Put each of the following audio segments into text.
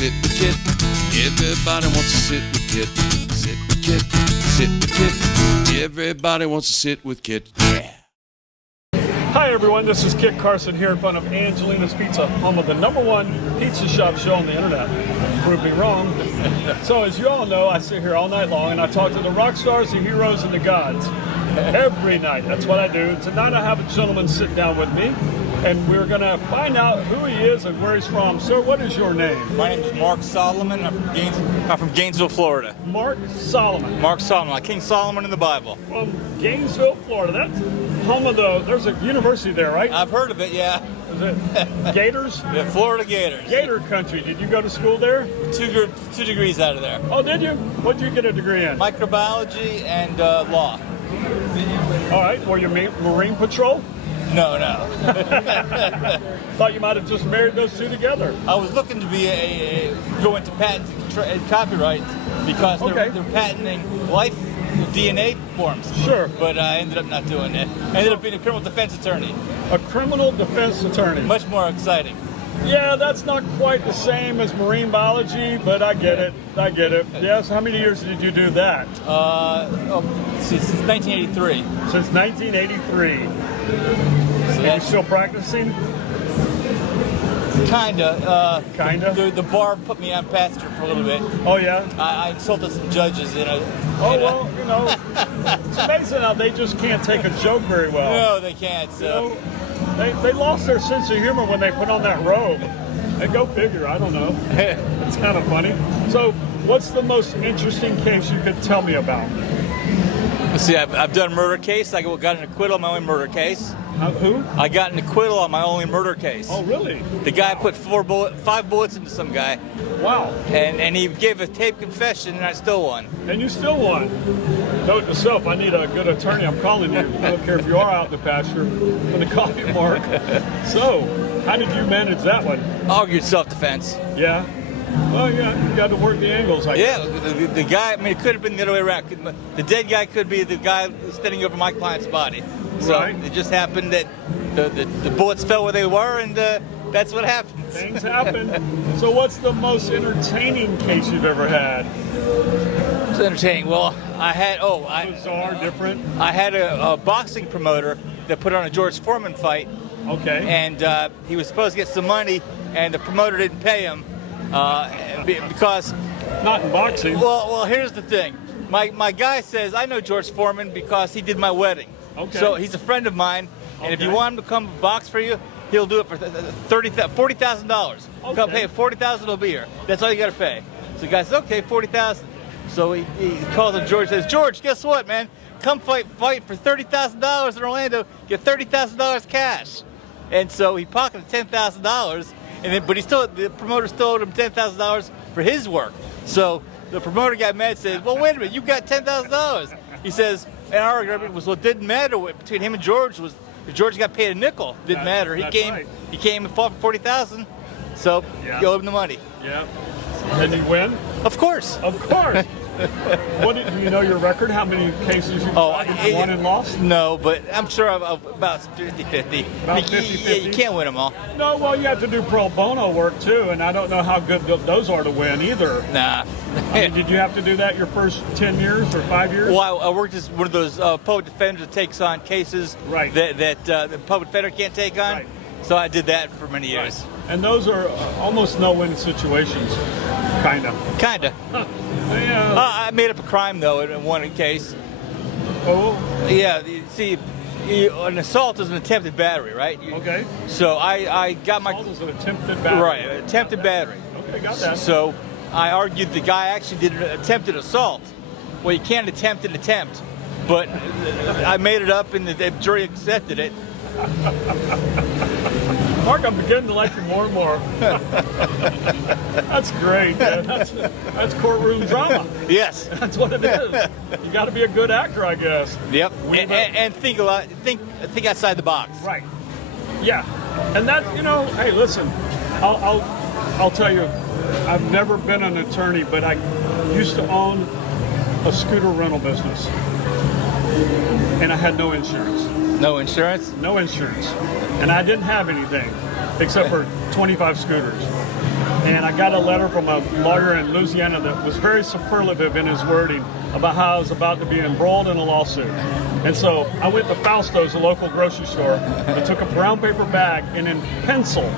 sit with Kit. Everybody wants to sit with Kit. Sit with Kit. Sit with Kit. Everybody wants to sit with Kit. Yeah. Hi everyone, this is Kit Carson here in front of Angelina's Pizza, home of the #1 pizza shop show on the internet. Prove me wrong. So as you all know, I sit here all night long and I talk to the rock stars, the heroes, and the gods. Every night, that's what I do. Tonight I have a gentleman sit down with me and we're going to find out who he is and where he's from. Sir, what is your name? My name is Mark Solomon. I'm from Gainesville, Florida. Mark Solomon. Mark Solomon, like King Solomon in the Bible. From Gainesville, Florida. That's home of there's a university there, right? I've heard of it, yeah. Is it Gators? The Florida Gators. Gator country. Did you go to school there? Two degrees out of there. Oh, did you? What did you get a degree in? Microbiology and law. All right. Were you Marine Patrol? No. Thought you might have just married those two together. I was looking to go into patent and copyright because they're patenting life DNA forms. Sure. But I ended up not doing it. I ended up being a criminal defense attorney. A criminal defense attorney. Much more exciting. Yeah, that's not quite the same as marine biology, but I get it. Yes, how many years did you do that? Since 1983. Since 1983. So Are you still practicing? Kinda. Kinda? The bar put me on pasture for a little bit. Oh, yeah? I insulted some judges in a... Well, it's amazing how they just can't take a joke very well. No, they can't. So. They lost their sense of humor when they put on that robe. And go figure, I don't know. It's kind of funny. So, what's the most interesting case you could tell me about? Let's see, I've done a murder case. I got an acquittal on my only murder case. Who? I got an acquittal on my only murder case. Oh, really? The guy put 5 bullets into some guy. Wow. And he gave a taped confession, and I still won. And you still won. Note to self, I need a good attorney. I'm calling you. I don't care if you are out in the pasture. I'm going to call you, Mark. So, how did you manage that one? Argued self-defense. Yeah? Well, yeah, you got to work the angles, I guess. Yeah, the guy, I mean, it could have been the other way around. The dead guy could be the guy standing over my client's body. So right. It just happened that the bullets fell where they were, and that's what happened. Things happen. So what's the most entertaining case you've ever had? It's entertaining. Well, Bizarre, different? I had a boxing promoter that put on a George Foreman fight. Okay. And he was supposed to get some money, and the promoter didn't pay him because... Not in boxing. Well, here's the thing. My guy says, I know George Foreman because he did my wedding. Okay. So he's a friend of mine, and if you want him to come box for you, he'll do it for $40,000. Okay. Come pay $40,000, he'll be here. That's all you got to pay. So the guy says, okay, $40,000. So he calls up George and says, George, guess what, man? Come fight for $30,000 in Orlando, get $30,000 cash. And so he pocketed $10,000, but the promoter still owed him $10,000 for his work. So the promoter got mad and said, well, wait a minute, you got $10,000. He says, and our argument was, well, it didn't matter between him and George. If George got paid a nickel, didn't matter. He came and fought for $40,000, so you owe him the money. Yeah. Did he win? Of course. Of course. Do you know your record? How many cases you've won and lost? No, but I'm sure I'm about 50-50. About 50-50? Yeah, you can't win them all. No, well, you have to do pro bono work, too, and I don't know how good those are to win, either. Nah. I mean, did you have to do that your first 10 years or 5 years? Well, I worked as one of those public defenders that takes on cases that the public defender can't take on. Right. So I did that for many years. Right. And those are almost no-win situations, kind of. Kinda. Yeah. I made up a crime, though, in one case. Oh? Yeah, see, an assault is an attempted battery, right? Okay. So I got my... Assault is an attempted battery. Right, attempted battery. Okay, got that. So I argued the guy actually did an attempted assault. Well, you can't attempt an attempt, but I made it up and the jury accepted it. Mark, I'm beginning to like you more and more. That's great, man. That's courtroom drama. Yes. That's what it is. You got to be a good actor, I guess. Yep. And think a lot. Think outside the box. Right. Yeah. And that, hey, listen. I'll tell you. I've never been an attorney, but I used to own a scooter rental business, and I had no insurance. No insurance? No insurance. And I didn't have anything except for 25 scooters. And and I got a letter from a lawyer in Louisiana that was very superlative in his wording about how I was about to be embroiled in a lawsuit. And so I went to Fausto's, a local grocery store, and took a brown paper bag and in pencil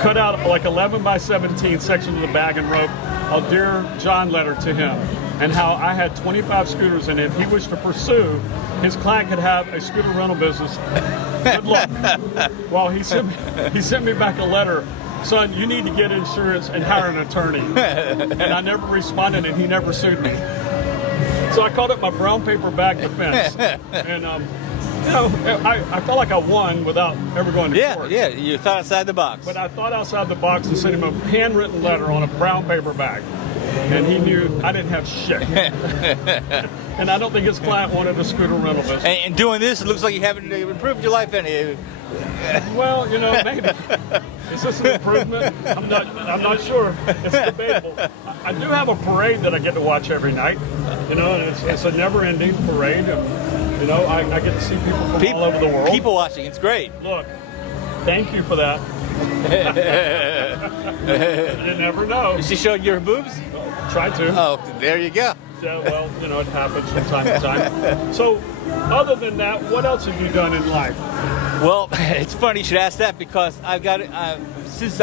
cut out like 11 by 17 section of the bag and wrote a Dear John letter to him, and how I had 25 scooters, and if he wished to pursue, his client could have a scooter rental business. Good luck. Well, he sent me back a letter. Son, you need to get insurance and hire an attorney. And I never responded, and he never sued me. So I called it my brown paper bag defense. And, you know, I felt like I won without ever going to court. Yeah, you thought outside the box. But I thought outside the box and sent him a handwritten letter on a brown paper bag. And he knew I didn't have shit. And I don't think his client wanted a scooter rental business. And doing this, it looks like you haven't improved your life any. Well, you know, maybe. Is this an improvement? I'm not sure. It's debatable. I do have a parade that I get to watch every night. You know, and it's a never-ending parade. And, you know, I get to see people from all over the world. People watching, it's great. Look, thank you for that. You never know. She showed you her boobs? Try to. Oh, there you go. Yeah, well, you know, it happens from time to time. So, other than that, what else have you done in life? Well, it's funny you should ask that because I've got since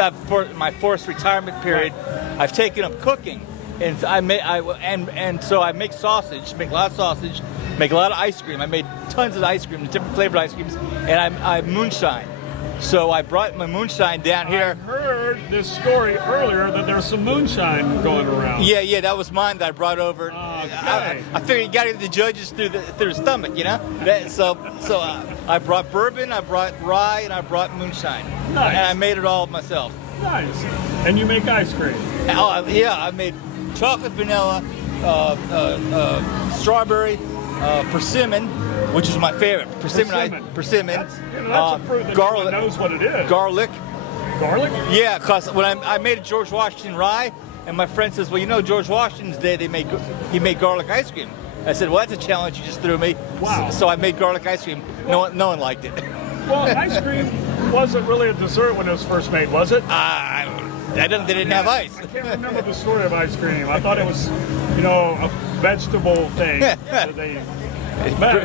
my forced retirement period, I've taken up cooking, and so I make sausage, make a lot of sausage, make a lot of ice cream. I made tons of ice cream, different flavored ice creams, and I moonshine. So I brought my moonshine down here. I heard this story earlier that there's some moonshine going around. Yeah, that was mine that I brought over. Okay. I figured you got to get the judges through the stomach, you know. So I brought bourbon, I brought rye, and I brought moonshine. Nice. And I made it all myself. Nice. And you make ice cream. Oh yeah, I made chocolate, vanilla, strawberry, persimmon, which is my favorite. Persimmon. That's a fruit that garlic, no one knows what it is. Garlic. Garlic? Yeah, because when I made a George Washington rye, and my friend says, well, you know, George Washington's day, he made garlic ice cream. I said, well, that's a challenge you just threw me. Wow. So I made garlic ice cream. No one liked it. Well, ice cream wasn't really a dessert when it was first made, was it? They didn't have ice. I can't remember the story of ice cream. I thought it was, you know, a vegetable thing. That they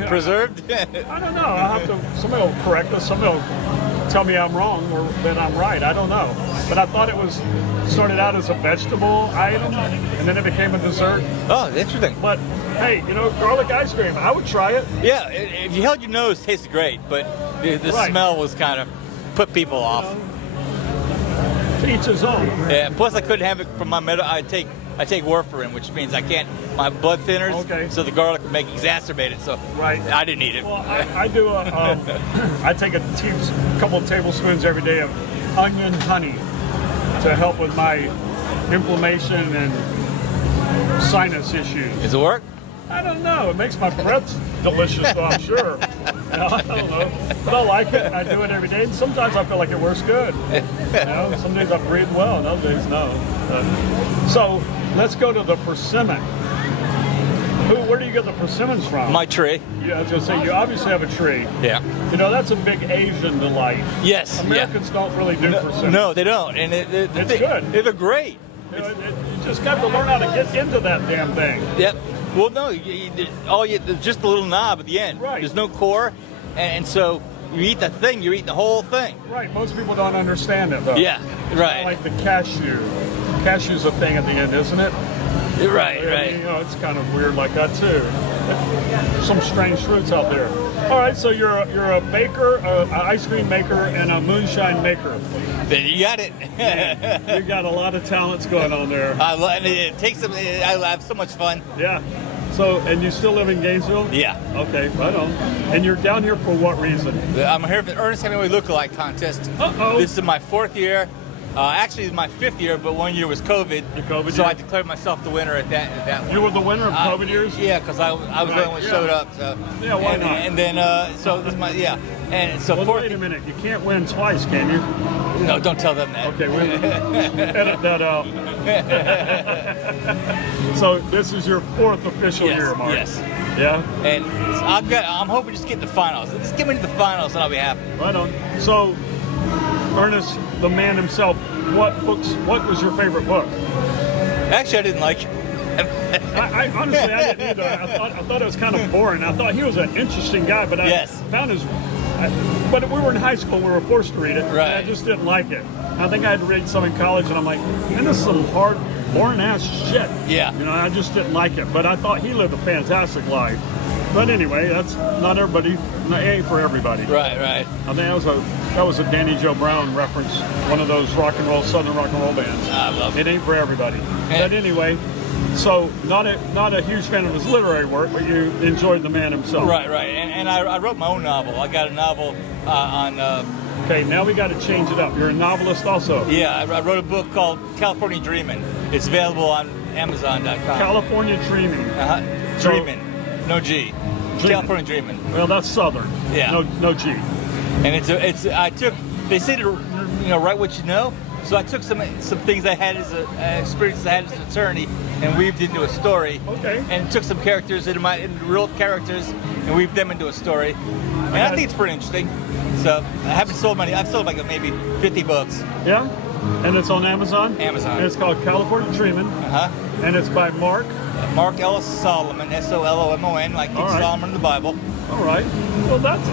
Preserved? I don't know. I'll have to. Somebody will correct us. Somebody will tell me I'm wrong or that I'm right. I don't know. But I thought it was started out as a vegetable item and then it became a dessert. Oh, interesting. But hey, you know, garlic ice cream. I would try it. Yeah, if you held your nose, it tasted great, but the Right. smell was kind of put people off. To each his own. Yeah. Plus, I couldn't have it from my I take warfarin, which means I can't. My blood thinners. Okay. So the garlic would exacerbate it. So Right. I didn't eat it. Well, I do I take a couple of tablespoons every day of onion honey to help with my inflammation and sinus issues. Does it work? I don't know. It makes my breath delicious, though, I'm sure. You know, I don't know. But I like it. I do it every day. And sometimes I feel like it works good. You know, some days I breathe well, and other days no. So let's go to the persimmon. Where do you get the persimmons from? My tree. Yeah, I was going to say, you obviously have a tree. Yeah. You know, that's a big Asian delight. Yes. Americans don't really do persimmons. No, they don't. And It's good. They're great. You know, you just got to learn how to get into that damn thing. Yep. Well, no, just the little knob at the end. Right. There's no core, and so you eat the thing. You're eating the whole thing. Right. Most people don't understand it, though. Yeah. Right. Like the cashew. Cashew's a thing at the end, isn't it? Right. You know, it's kind of weird like that too. Some strange fruits out there. All right, so you're a baker, an ice cream maker, and a moonshine maker. Then you got it. You got a lot of talents going on there. And it takes them. I have so much fun. Yeah. So, and you still live in Gainesville? Yeah. Okay, right on. And you're down here for what reason? I'm here for the Ernest Hemingway Lookalike Contest. Uh-oh. This is my 4th year. Actually, it's my 5th year, but 1 year was COVID. Your COVID so year? I declared myself the winner at that one. You were the winner of COVID years? Yeah, because I was the only one that showed up. So. Yeah, why not? And then, so this is my, and so Well, wait a minute. You can't win twice, can you? No, don't tell them that. Okay, edit that out. So this is your 4th official year, Mark. Yes. Yeah? And I'm hoping just to get in the finals. Just get me to the finals and I'll be happy. Right on. So, Ernest, the man himself, what was your favorite book? Actually, I didn't like it. I honestly, I didn't either. I thought it was kind of boring. I thought he was an interesting guy, but I found his. But we were in high school, we were forced to read it, right. and I just didn't like it. I think I had to read some in college, and I'm like, man, this is some hard, boring ass shit. Yeah. You know, I just didn't like it. But I thought he lived a fantastic life. But anyway, that's not everybody. It ain't for everybody. Right, right. I think that was a Danny Joe Brown reference, one of those Southern rock and roll bands. I love it. It ain't for everybody. But anyway, so not a huge fan of his literary work, but you enjoyed the man himself. Right, right. And I wrote my own novel. I got a novel on. Okay, now we got to change it up. You're a novelist also. Yeah, I wrote a book called California Dreamin'. It's available on Amazon.com. California Dreaming. Dreamin', no G. Dreamin'. California Dreamin'. Well, that's Southern. Yeah. No G. And they say to write what you know. So I took some things I had as experiences I had as an attorney and weaved into a story. Okay. And took some characters into real characters and weaved them into a story. And I think it's pretty interesting. So I haven't sold many. I've sold like maybe 50 books. Yeah. And it's on Amazon. Amazon. And it's called California Dreamin'. And it's by Mark Ellis Solomon, Solomon, like King Solomon in the Bible. All right. Well, that's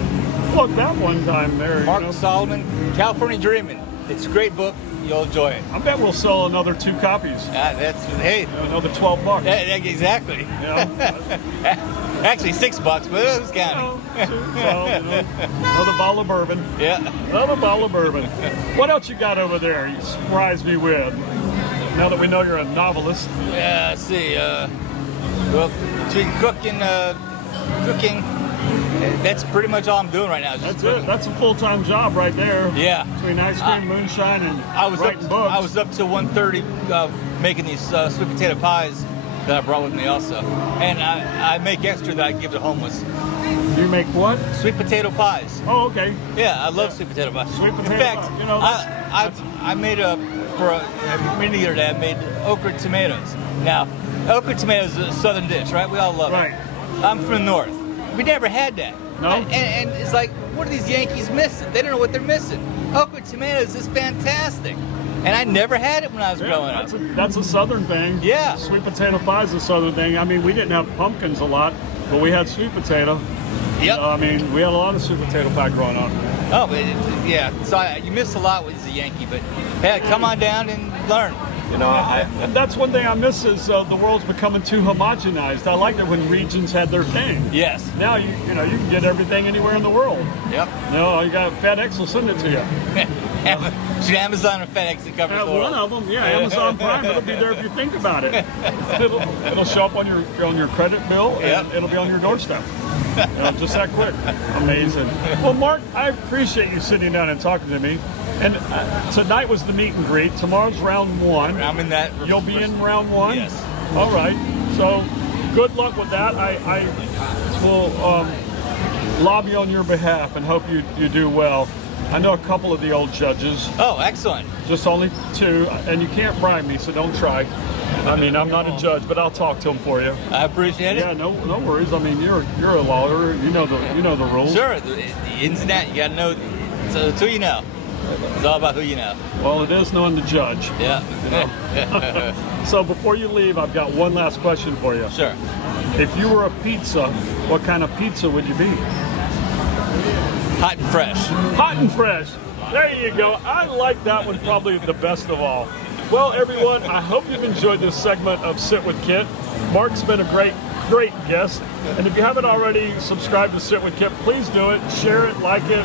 look that one time there. Mark Solomon, California Dreamin'. It's a great book. You'll enjoy it. I bet we'll sell another 2 copies. Another $12. Exactly. Actually $6, but it was counting. Another bottle of bourbon. Yeah. Another bottle of bourbon. What else you got over there? You surprised me with. Now that we know you're a novelist. Yeah. Let's see. Well, between cooking, that's pretty much all I'm doing right now. That's it. That's a full-time job right there. Yeah. Between ice cream, moonshine, and writing books. I was up to 1:30 making these sweet potato pies that I brought with me also. And I make extra that I give to homeless. You make what? Sweet potato pies. Oh, okay. Yeah, I love sweet potato pies. Sweet potato In fact, pie. I made a mini the other day. I made okra tomatoes. Now, okra tomatoes is a southern dish, right? We all love it. I'm from the north. We never had that. No. And it's like, what are these Yankees missing? They don't know what they're missing. Okra tomatoes is fantastic. And I never had it when I was growing up. That's a southern thing. Yeah. Sweet potato pie is a southern thing. I mean, we didn't have pumpkins a lot, but we had sweet potato. Yep. I mean, we had a lot of sweet potato pie growing up. Oh, but yeah. So you miss a lot with the Yankee, but hey, come on down and learn. You know, and that's one thing I miss is the world's becoming too homogenized. I liked it when regions had their thing. Yes. Now you can get everything anywhere in the world. Yep. You got FedEx will send it to you. Amazon and FedEx that covers the world. One of them, yeah. Amazon Prime, it'll be there if you think about it. It'll show up on your credit bill, and it'll be on your doorstep. Just that quick. Amazing. Well, Mark, I appreciate you sitting down and talking to me. And tonight was the meet and greet. Tomorrow's round 1. I'm in that. You'll be in round 1? Yes. All right. So good luck with that. I will lobby on your behalf and hope you do well. I know a couple of the old judges. Oh, excellent. Just only 2. And you can't bribe me, so don't try. I mean, I'm not a judge, but I'll talk to them for you. I appreciate it. Yeah, no worries. I mean, you're a lawyer. You know the rules. Sure. The ins and outs. You got to know. So it's who you know. It's all about who you know. Well, it is knowing the judge. Yeah. So before you leave, I've got one last question for you. Sure. If you were a pizza, what kind of pizza would you be? Hot and fresh. Hot and fresh. There you go. I like that one probably the best of all. Well, everyone, I hope you've enjoyed this segment of Sit with Kit. Mark's been a great guest. And if you haven't already subscribed to Sit with Kit, please do it. Share it, like it,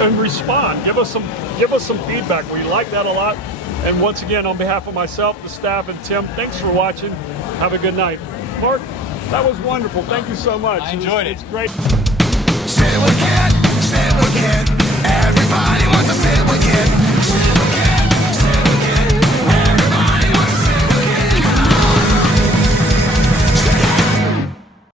and respond. Give us some feedback. We like that a lot. And once again, on behalf of myself, the staff, and Tim, thanks for watching. Have a good night. Mark, that was wonderful. Thank you so much. I enjoyed it. It's great. Sit with Kit, sit with Kit.